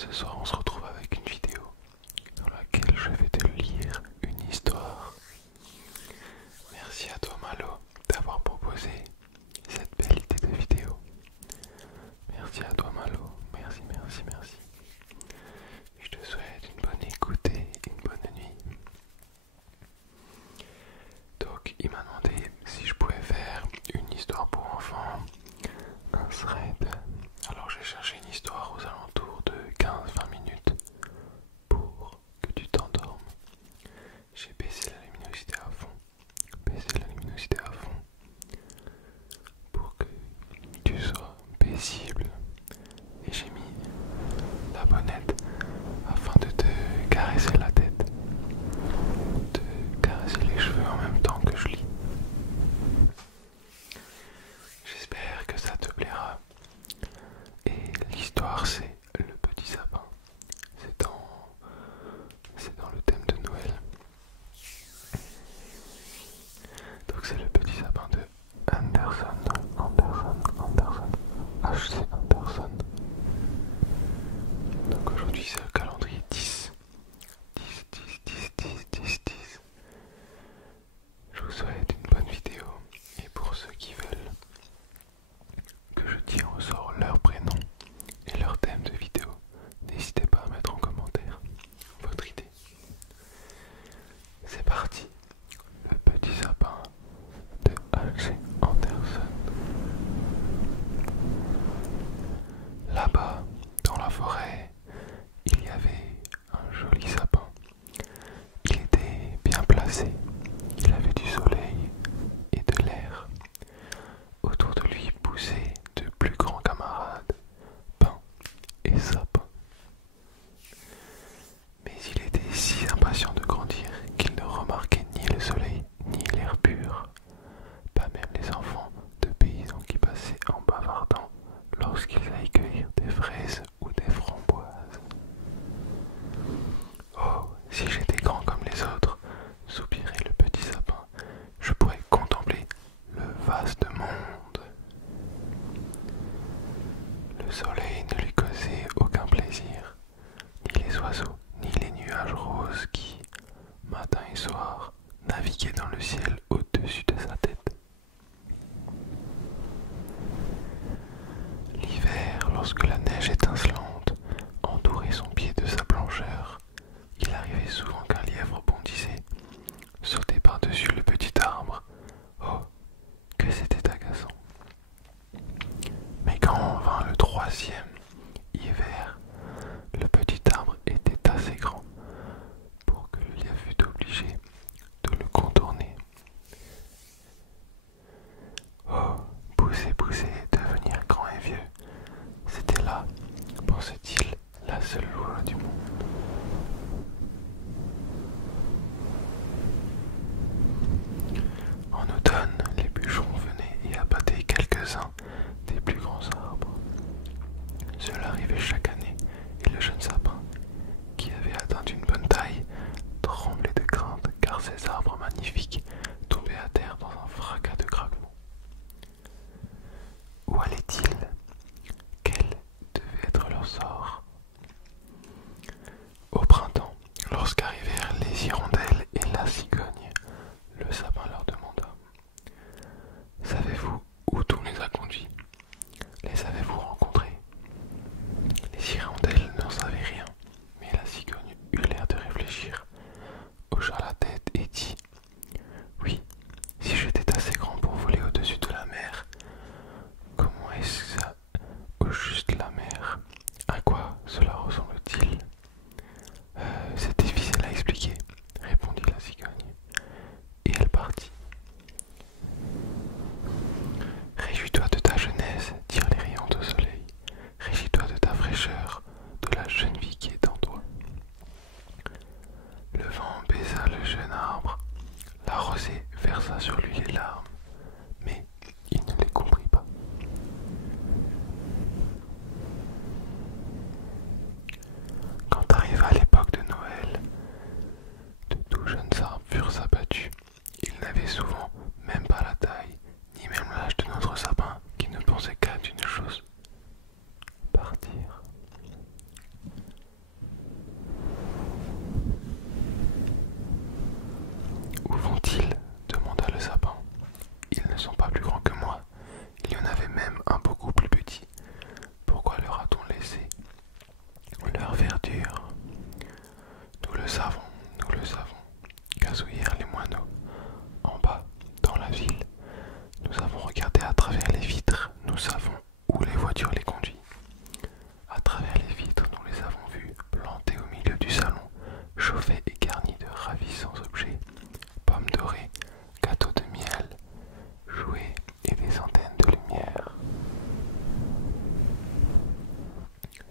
Ce soir, on se retrouve avec une vidéo dans laquelle je vais te lire une histoire. Merci à toi Malo d'avoir proposé cette belle idée de vidéo. Merci à toi Malo, merci, merci, merci. Je te souhaite une bonne écoute et une bonne nuit. Donc il m'a demandé si je pouvais faire une histoire pour enfants, un thread. Alors j'ai cherché une histoire aux alentours de 15-20 minutes pour que tu t'endormes. J'ai baissé la luminosité à fond, pour que tu sois paisible. Et j'ai mis la bonnette afin de te caresser la tête, de caresser les cheveux en même temps que je lis. J'espère que ça te plaira. Et l'histoire c'est le petit sapin. C'est dans le thème de Noël. Donc c'est le petit sapin de Anderson, H.C. Anderson. Donc aujourd'hui c'est le calendrier 10. 10, 10, 10, 10, 10, 10. Je vous souhaite une bonne vidéo. Et pour ceux qui veulent que je tire au sort leur prénom et leur thème de vidéo, n'hésitez pas à mettre en commentaire votre idée. C'est parti. Le petit sapin de H.C. Anderson. Là-bas, dans la forêt, il y avait un joli sapin. Il était bien placé, il avait du soleil et de l'air. Autour de lui poussaient de plus grands camarades, pins et sapins. Mais il était si impatient de grandir qu'il ne remarquait ni le soleil ni l'air pur, pas même les enfants de paysans qui passaient en bavardant lorsqu'ils allaient cueillir des fraises ou des framboises. Oh, si j'étais grand comme les autres, soupirait le petit sapin, je pourrais contempler le vaste monde. Le soleil ne lui causait aucun plaisir, ni les oiseaux, ni les nuages roses qui, matin et soir, naviguaient dans le ciel au-dessus de sa tête. L'hiver, lorsque la neige étincelante entourait son pied de sa blancheur, il arrivait souvent qu'un lièvre bondissait, sautait par-dessus le petit arbre. Oh, que c'était agaçant. Mais quand vint le troisième hiver, le petit arbre était assez grand pour que le lièvre fût obligé de le contourner. Oh, pousser, devenir grand et vieux, c'était là, pensait-il, la seule joie du monde. En automne, les bûcherons venaient et abattaient quelques-uns des plus grands arbres. Cela arrivait chaque année, et le jeune sapin, qui avait atteint une bonne taille, tremblait de crainte car ces arbres magnifiques tombaient à terre dans un fracas de craquements. Où allaient-ils? Quel devait être leur sort? Au printemps, lorsqu'arrivèrent les hirondelles et la cigogne, le sapin leur demanda: savez-vous où tout les a conduits? Les avez-vous rencontrés? Les hirondelles n'en savaient rien, mais la cigogne eut l'air de réfléchir, hocha la tête et dit: oui, si j'étais assez grand pour voler au-dessus de la mer. Comment est-ce ça, au juste la mer? À quoi cela ressemble-t-il? C'est difficile à expliquer, répondit la cigogne, et elle partit. Réjouis-toi de ta jeunesse, dirent les rayons de soleil. Réjouis-toi de ta fraîcheur,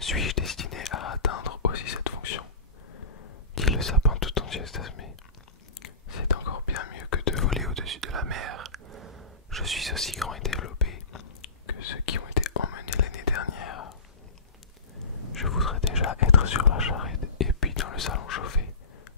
Suis-je destiné à atteindre aussi cette fonction? Dit le sapin tout enthousiasmé. C'est encore bien mieux que de voler au-dessus de la mer. Je suis aussi grand et développé que ceux qui ont été emmenés l'année dernière. Je voudrais déjà être sur la charrette et puis dans le salon chauffé,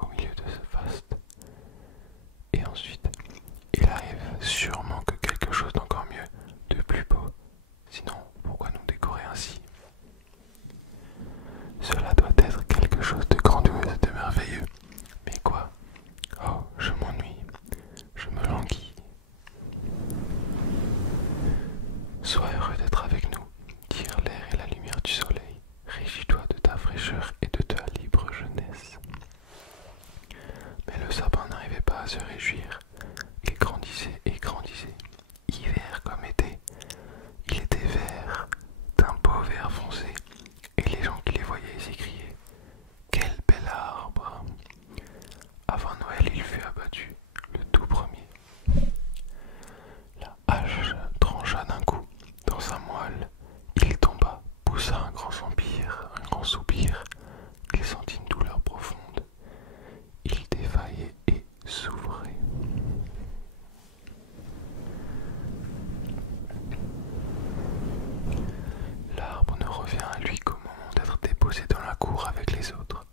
au milieu de ce faste. Et ensuite, il arrive sûrement que quelque chose d'encore mieux, de plus beau. Sinon, pourquoi nous décorer ainsi? Cela doit être quelque chose de grandiose et de merveilleux. Mais quoi? Oh, je m'ennuie, je me languis. Sois heureux d'être avec nous, dirent l'air et la lumière du soleil. Réjouis-toi de ta fraîcheur et de ta libre jeunesse. Mais le sapin n'arrivait pas à se réjouir. Il grandissait et grandissait, hiver comme été. Il était vert, d'un beau vert foncé, et les gens qui les voyaient s'écriaient « Quel bel arbre !» Avant Noël, il fut abattu, le tout premier. La hache trancha d'un coup dans sa moelle. Il tomba, poussa un grand soupir. Il sentit une douleur profonde. Il défaillait et s'ouvrait. L'arbre ne revient à lui qu'au moment d'être déposé dans la cour avec les autres.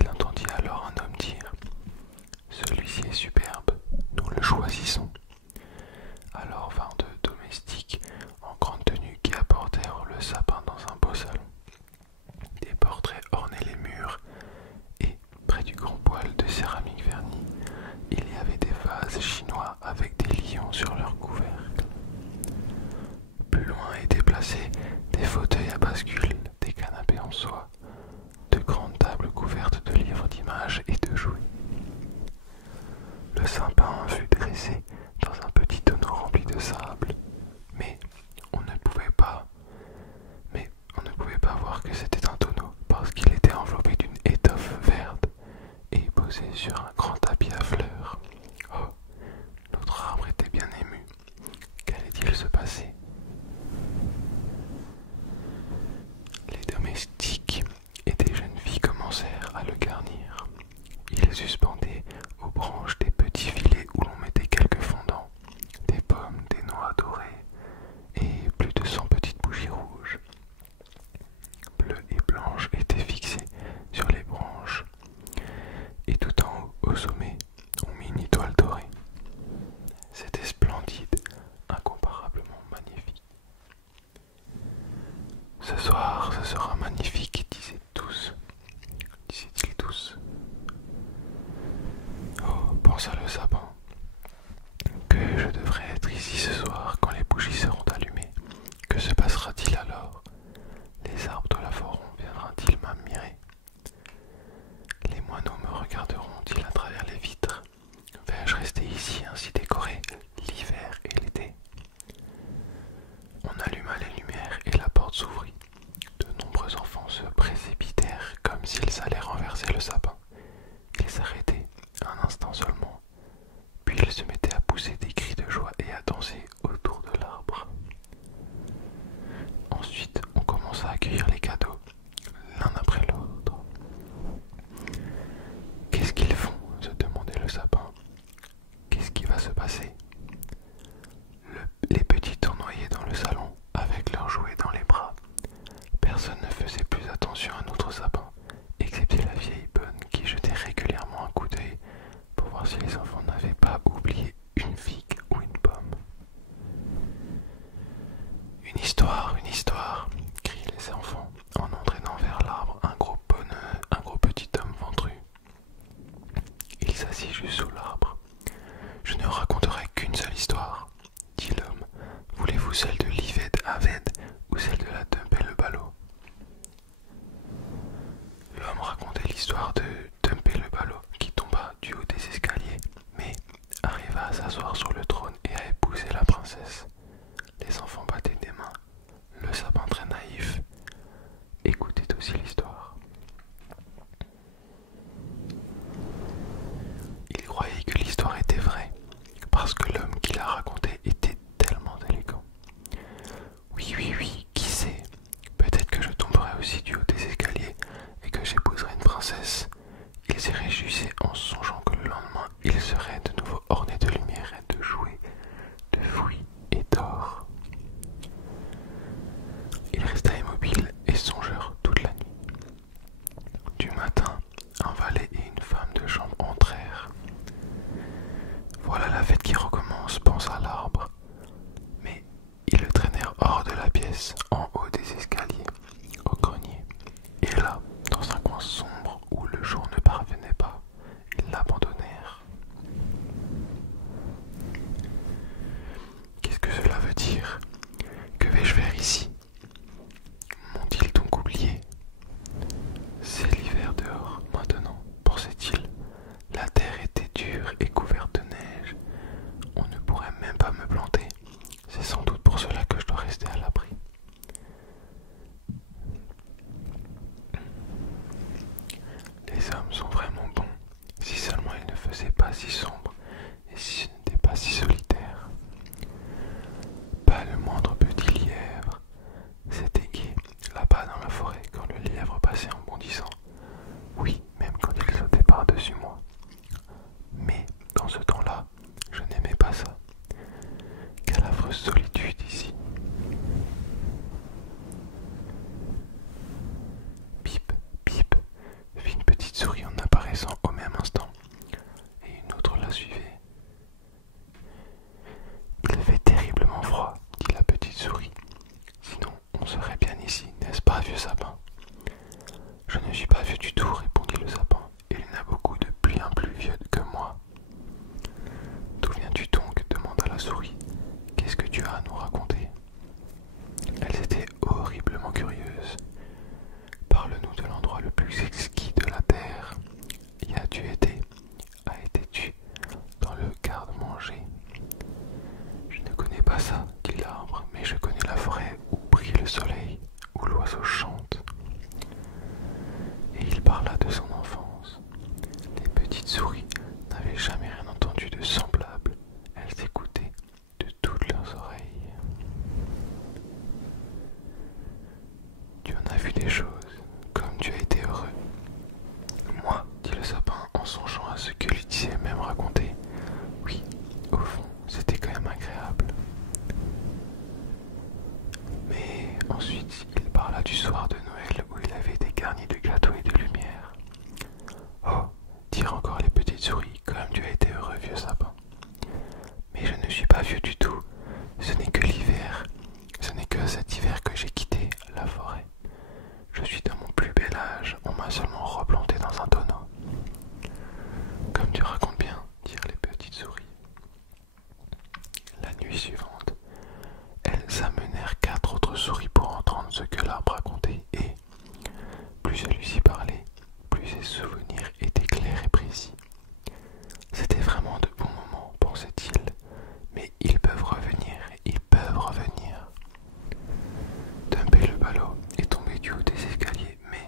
Il entendit alors un homme dire « Celui-ci est superbe, nous le choisissons. » Alors vinrent deux domestiques en grande tenue qui apportèrent le sapin dans un beau salon. Des portraits ornaient les murs et, près du grand poêle de céramique vernie, il y avait des vases chinois avec des lions sur leur couvercle. Plus loin étaient placés des fauteuils à bascule, des canapés en soie, de grandes tables couvertes de livres d'images et de jouets. Le sapin fut dressé dans un petit tonneau rempli de sable, mais on ne pouvait pas voir que c'était un tonneau parce qu'il était enveloppé d'une étoffe verte et posé sur un grand tapis à fleurs. Oh, notre arbre était bien ému. Qu'allait-il se passer? Les domestiques et des jeunes filles commencèrent à le garnir. Ils suspendaient aux branches des petits filets où l'on mettait quelques fondants, des pommes, des noix dorées et plus de 100 petites bougies rouges. Bleues et blanches étaient fixées sur les branches et tout en haut, au sommet, on mit une étoile dorée. C'était splendide, incomparablement magnifique. Ce soir, ce sera magnifique, disaient-ils tous. Oh, pensa le sapin, que je devrais être ici ce soir quand les bougies seront allumées. Que se passera-t-il alors? Les arbres de la forêt viendront-ils m'admirer? Les moineaux me regarderont-ils à travers les vitres? Vais-je rester ici ainsi décoré l'hiver et l'été? On alluma les lumières et la porte s'ouvrit. De nombreux enfants se précipitèrent comme s'ils allaient renverser le sapin. Ils s'arrêtaient un instant seulement, puis ils se mettaient à pousser des cris de joie et à danser autour de l'arbre. Ensuite, on commença à accueillir les cadeaux, l'un après l'autre. Qu'est-ce qu'ils font? Se demandait le sapin. Qu'est-ce qui va se passer? Les petits tournoyaient dans le salon, avec leurs jouets dans les bras. Personne ne faisait plus attention à notre sapin, excepté la vieille bonne qui jetait régulièrement un coup d'œil pour voir si les enfants n'avaient pas oublié une figue ou une pomme. Une histoire, crient les enfants en entraînant vers l'arbre un gros petit homme ventru. Il s'assit juste sous l'arbre. Je ne raconterai qu'une seule histoire, dit l'homme. Voulez-vous celle de l'Ived Aved ou celle de la Dump et le ballot? L'homme racontait l'histoire de Dump et le ballot qui tomba du haut des escaliers, mais arriva à s'asseoir sur le trône et à épouser la princesse. Les enfants battaient des mains. Le sapin très naïf écoutait aussi l'histoire. Il croyait que l'histoire était vraie, parce que l'homme qui la racontait était tellement élégant. Oui, qui sait, peut-être que je tomberai aussi du haut des escaliers et que j'épouserais une princesse, il s'y réjouissait en songeant que le lendemain il serait de nouveau orné de lumière et de jouets, de fruits et d'or. Il resta immobile et songeur toute la nuit. Du matin, un valet et une femme de chambre entrèrent. Voilà la fête qui recommence, pensa l'arbre. Mais ils le traînèrent hors de la pièce, en haut des escaliers, au grenier. Et là, dans un coin sombre où le jour ne parvenait pas, ils l'abandonnèrent. Qu'est-ce que cela veut dire? Que vais-je faire ici? M'ont-ils donc oublié? C'est l'hiver dehors, maintenant, pensait-il. La terre était dure et couverte de neige. On ne pourrait même pas me planter. C'est sans doute pour cela que je dois rester à l'abri. Les hommes sont vraiment bons, si seulement ils ne faisaient pas si sombre et si ce n'était pas si solitaire. Pas le moindre petit lièvre. C'était gai, là-bas dans la forêt, quand le lièvre passait en bondissant. Oui, même quand il sautait par-dessus moi. Mais, dans ce temps-là, je n'aimais pas ça. Quelle affreuse solitude ici. Pip, pip, fit une petite souris en apparaissant au même instant, et une autre la suivait. Il fait terriblement froid, dit la petite souris. Sinon, on serait bien ici, n'est-ce pas, vieux sapin? Je ne suis pas vieux du tout, répondit le sapin. Il y en a beaucoup de bien plus vieux que moi. D'où viens-tu donc? Demanda la souris. Qu'est-ce que tu as à nous raconter? Elles étaient horriblement curieuses. Parle-nous de l'endroit le plus exquis de la terre. Y as-tu été? A été-tu dans le garde-manger? Je ne connais pas ça, dit l'arbre, mais je connais la forêt où brille le soleil, où l'oiseau chante. Et il parla de son enfance. Les petites souris n'avaient jamais rien entendu de semblable. Elles écoutaient de toutes leurs oreilles. Tu en as vu des choses, comme tu as été heureux. Moi, dit le sapin en songeant à ce que lui disait même raconter. Oui, au fond, c'était quand même agréable. Mais ensuite, il parla du soir de Noël où il avait été garni de gâteaux et de lumière. Oh, dirent encore les petites souris, comme tu as été heureux, vieux sapin. Mais je ne suis pas vieux du tout, ce n'est que l'hiver, ce n'est que cet hiver que j'ai quitté la forêt. Je suis dans mon plus bel âge, on m'a seulement replanté dans un tonneau. Comme tu racontes bien, dirent les petites souris. La nuit suivante, elles amenèrent 4 autres souris pour entendre ce que l'arbre racontait et, plus elle lui y parlait, plus ses souvenirs étaient clairs et précis. C'était vraiment de bons moments, pensait-il, mais ils peuvent revenir, ils peuvent revenir. Dumper le ballot est tombé du haut des escaliers, mais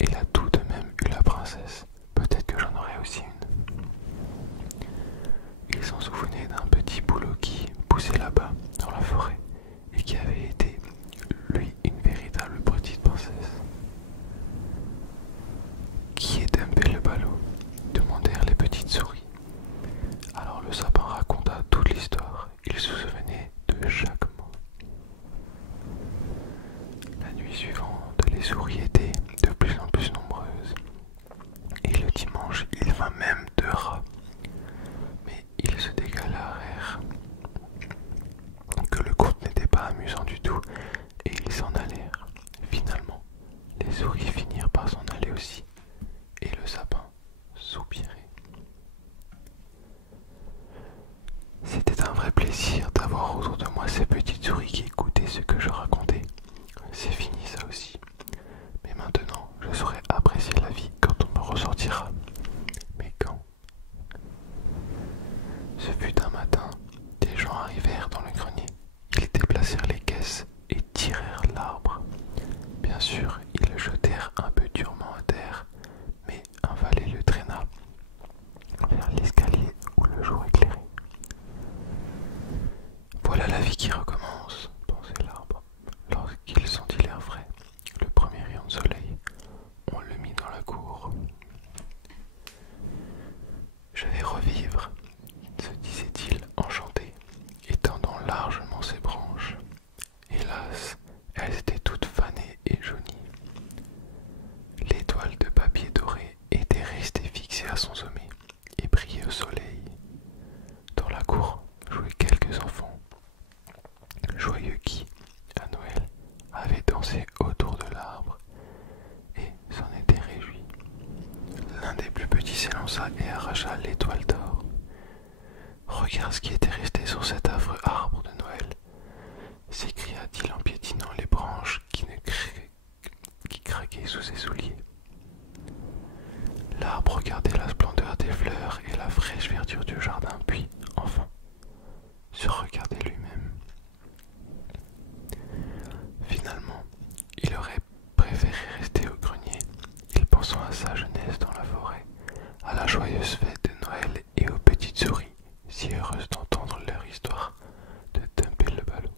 il a tout de même eu la princesse. Peut-être que j'en aurai aussi une. Il s'en souvenait d'un petit bouleau qui poussait là-bas, dans la forêt, et qui avait été, lui, une véritable petite princesse. Qui est Dumper le ballot? Demandèrent les petites souris. Alors le sapin raconta toute l'histoire. Il se souvenait de chaque mot. La nuit suivante, les souris étaient de plus en plus nombreuses. Et le dimanche, il vint même 2 rats. Mais ils se déclarèrent que le conte n'était pas amusant du tout et ils s'en allèrent. Finalement, les souris finirent par s'en aller aussi et le sapin soupirait. C'était un vrai plaisir d'avoir autour de moi ces petites souris qui écoutaient ce que je racontais. C'est fini ça aussi. Mais s'élança et arracha l'étoile d'or. Regarde ce qui était resté sur cet affreux arbre de Noël, s'écria-t-il en piétinant les branches qui craquaient sous ses souliers. L'arbre regardait la splendeur des fleurs et la fraîche verdure du jardin, puis, enfin, se regardait lui-même. Finalement, il aurait préféré rester au grenier, il pensant à sa jeunesse dans la forêt, à la joyeuse fête de Noël et aux petites souris, si heureuses d'entendre leur histoire de Dumpé le ballot.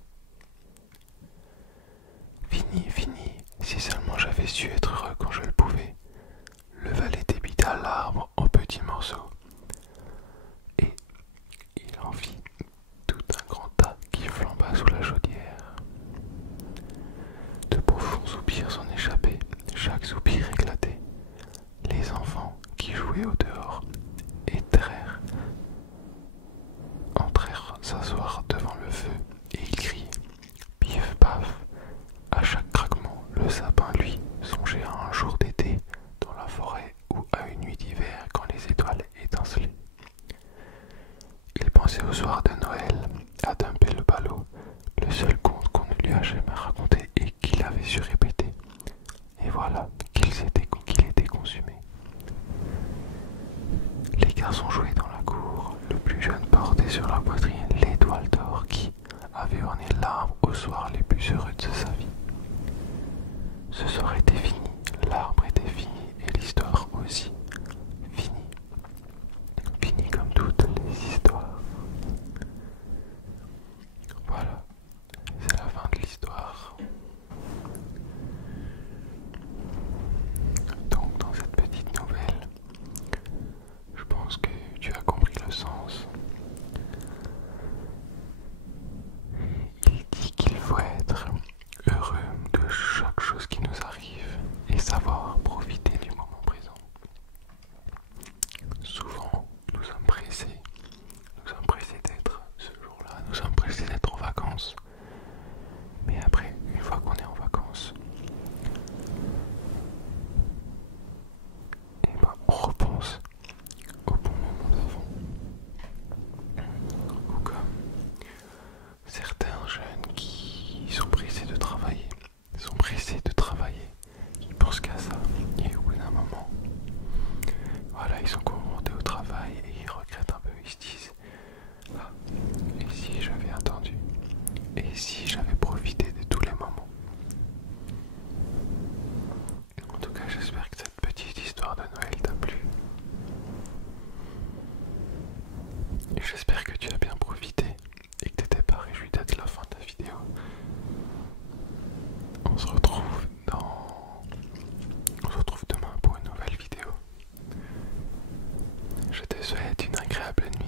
Fini, fini, si seulement j'avais su être heureux quand je le pouvais. Le valet débita l'arbre en petits morceaux, et il en fit tout un grand tas qui flamba sous la chaudière. De profonds soupirs s'en échappaient, chaque soupir éclatait. Les enfants qui jouaient au dehors entrèrent s'asseoir devant le feu et ils criaient pif paf. À chaque craquement, le sapin, lui, songeait à un jour d'été dans la forêt ou à une nuit d'hiver quand les étoiles étincelaient. Il pensait au soir de Noël, à Dumpé le ballot, le seul conte qu'on ne lui a jamais raconté et qu'il avait su répéter. Et voilà qu'il était consumé. Les garçons jouaient dans la cour, le plus jeune portait sur la poitrine l'étoile d'or qui avait orné l'arbre aux soirs les plus heureux de sa vie. Ce soir était fini, l'arbre était fini et l'histoire aussi. Fini. Fini comme toutes les histoires. Voilà, c'est la fin de l'histoire. Donc dans cette petite nouvelle, je pense que tu as compris le sens. Il dit qu'il faut être heureux de chaque chose qui nous arrive et savoir profiter du moment présent. Souvent, nous sommes pressés d'être ce jour-là, nous sommes pressés d'être en vacances. Mais après, une fois qu'on est en vacances, et ben, on repense au bon moment d'avant. Ou comme certains jeunes qui sont pressés de travailler, ils pensent qu'à ça, et au bout d'un moment, voilà, ils sont confrontés au travail et ils regrettent un peu, ils se disent ah, et si j'avais attendu, et si j'avais profité de tous les moments. En tout cas, j'espère que cette petite histoire de Noël t'a plu. Et j'espère que tu as bien profité et que tu n'étais pas réjoui d'être la fin de la vidéo. On se retrouve demain pour une nouvelle vidéo. Je te souhaite une agréable nuit.